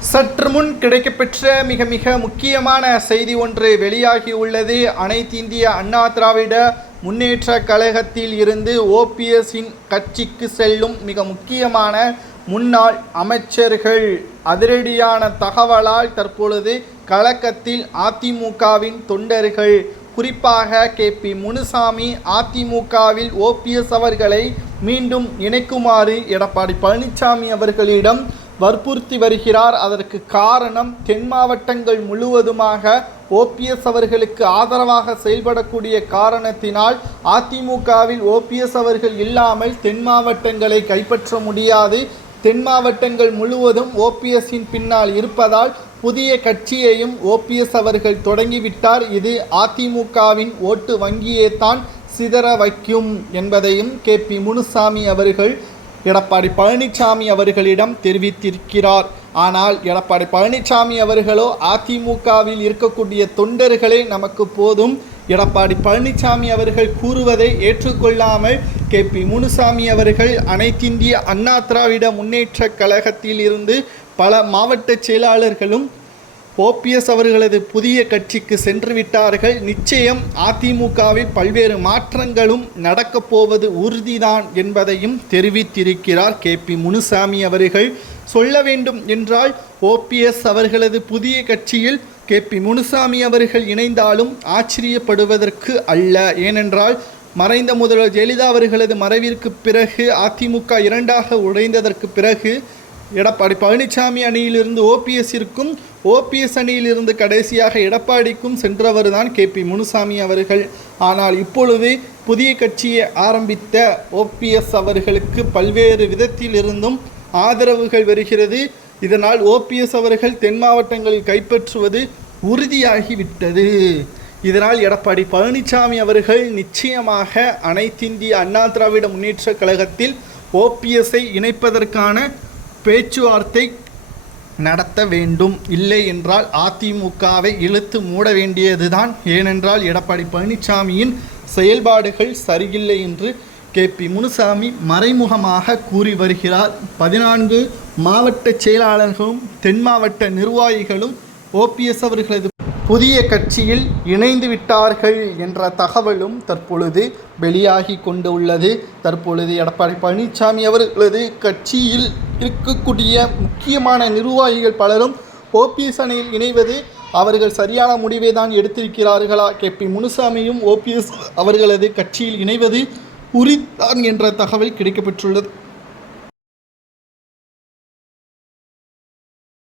சற்று முன் கிடைக்கப்பெற்ற மிக மிக முக்கியமான செய்தி ஒன்று வெளியாகி உள்ளது. அனைத்து இந்திய அண்ணா திராவிட முன்னேற்ற கழகத்தில் இருந்து ஓபிஎஸ்ஸின் கட்சிக்கு செல்லும் மிக முக்கியமான முன்னாள் அமைச்சர்கள் அதிரடியான தகவலால் தற்பொழுது கழகத்தில் அதிமுகவின் தொண்டர்கள். குறிப்பாக கே. பி. முனுசாமி அதிமுகவில் ஓபிஎஸ் அவர்களை மீண்டும் இணைக்குமாறு எடப்பாடி பழனிசாமி அவர்களிடம் வற்புறுத்தி வருகிறார். அதற்கு காரணம் தென் மாவட்டங்கள் முழுவதுமாக ஓபிஎஸ் அவர்களுக்கு ஆதரவாக செயல்படக்கூடிய காரணத்தினால் அதிமுகவில் ஓபிஎஸ் அவர்கள் இல்லாமல் தென் மாவட்டங்களை கைப்பற்ற முடியாது. தென் மாவட்டங்கள் முழுவதும் ஓபிஎஸ்ஸின் பின்னால் இருப்பதால் புதிய கட்சியையும் ஓபிஎஸ் அவர்கள் தொடங்கிவிட்டார். இது அதிமுகவின் ஓட்டு வங்கியே தான் சிதற வைக்கும் என்பதையும் கே பி முனுசாமி அவர்கள் எடப்பாடி பழனிசாமி அவர்களிடம் தெரிவித்திருக்கிறார். ஆனால் எடப்பாடி பழனிசாமி அவர்களோ அதிமுகவில் இருக்கக்கூடிய தொண்டர்களே நமக்கு போதும். எடப்பாடி பழனிசாமி அவர்கள் கூறுவதை ஏற்றுக்கொள்ளாமல் கே. பி. முனுசாமி அவர்கள் அனைத்திந்திய அண்ணா திராவிட முன்னேற்ற கழகத்தில் இருந்து பல மாவட்ட செயலாளர்களும் ஓபிஎஸ் அவர்களது புதிய கட்சிக்கு சென்று விட்டார்கள் நிச்சயம் அதிமுகவில் பல்வேறு மாற்றங்களும் நடக்கப் போவது உறுதிதான் என்பதையும் தெரிவித்திருக்கிறார் கே. பி. முனுசாமி அவர்கள். சொல்ல வேண்டும் என்றால் ஓபிஎஸ் அவர்களது புதிய கட்சியில் கே. பி. முனுசாமி அவர்கள் இணைந்தாலும் ஆச்சரியப்படுவதற்கு அல்ல. ஏனென்றால் மறைந்த முதல்வர் ஜெயலலிதா அவர்களது மறைவிற்கு பிறகு அதிமுக இரண்டாக உடைந்ததற்கு பிறகு எடப்பாடி பழனிசாமி அணியிலிருந்து ஓபிஎஸ்ஸிற்கும் ஓபிஎஸ் அணியிலிருந்து கடைசியாக எடப்பாடிக்கும் சென்றவர் தான் கே பி முனுசாமி அவர்கள். ஆனால் இப்பொழுது புதிய கட்சியை ஆரம்பித்த ஓபிஎஸ் அவர்களுக்கு பல்வேறு விதத்திலிருந்தும் ஆதரவுகள் வருகிறது. இதனால் ஓபிஎஸ் அவர்கள் தென் மாவட்டங்களில் கைப்பற்றுவது உறுதியாகிவிட்டது. இதனால் எடப்பாடி பழனிசாமி அவர்கள் நிச்சயமாக அனைத்திந்திய அண்ணா திராவிட முன்னேற்ற கழகத்தில் ஓபிஎஸ்ஐ இணைப்பதற்கான பேச்சுவார்த்தை நடத்த வேண்டும். இல்லை என்றால் அதிமுகவை இழுத்து மூட வேண்டியதுதான். ஏனென்றால் எடப்பாடி பழனிசாமியின் செயல்பாடுகள் சரியில்லை என்று கே. பி. முனுசாமி மறைமுகமாக கூறி வருகிறார். பதினான்கு மாவட்ட செயலாளர்களும் தென் மாவட்ட நிர்வாகிகளும் ஓபிஎஸ் அவர்களது புதிய கட்சியில் இணைந்து விட்டார்கள் என்ற தகவலும் தற்பொழுது வெளியாகி கொண்டு உள்ளது. தற்பொழுது எடப்பாடி பழனிசாமி அவர்களது கட்சியில் இருக்கக்கூடிய முக்கியமான நிர்வாகிகள் பலரும் ஓபிஎஸ் அணியில் இணைவது அவர்கள் சரியான முடிவை தான் எடுத்திருக்கிறார்களா? கே. பி. முனுசாமியும் ஓபிஎஸ் அவர்களது கட்சியில் இணைவது உரித்தான் என்ற தகவல் கிடைக்கப்பெற்றுள்ளது.